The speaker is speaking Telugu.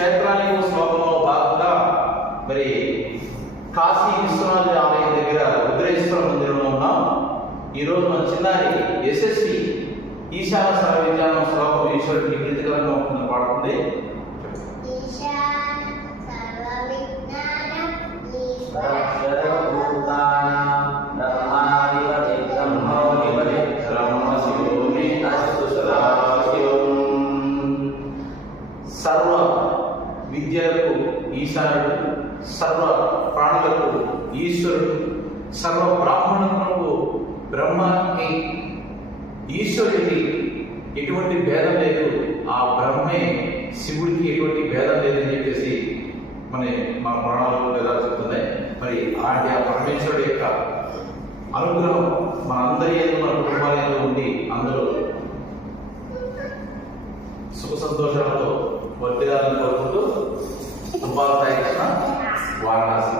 క్షేత్రానికి శ్లోకంలో భాగంగా మరి కాశీ విశ్వనాథ ఆలయం దగ్గర రుద్రేశ్వర మందిరంలో ఉన్నాం. ఈరోజు మన చిన్నారి యశస్వి ఈశాన సర్వ విజ్ఞానం శ్లోకం ఈశ్వరుడికి ప్రీతికరంగా ఉంటుందని పాడుతుంది. సర్వ విద్యలకు ఈశానుడు, సర్వ ప్రాణులకు ఈశ్వరుడు, సర్వ బ్రాహ్మణులకు బ్రహ్మకి ఈశ్వరుడికి ఎటువంటి భేదం లేదు, ఆ బ్రహ్మే శివుడికి ఎటువంటి భేదం లేదని చెప్పేసి మన పురాణాలు వేదాలు చెప్తున్నాయి. మరి అలాంటి ఆ పరమేశ్వరుడు యొక్క అనుగ్రహం మనందరి యందు, మన కుటుంబాల యందు ఉండి అందరూ సుఖ సంతోషాలతో వర్తిల్లాలని కోరుకుంటూ ఉపాధ్యాయ కృష్ణ వారణాసి.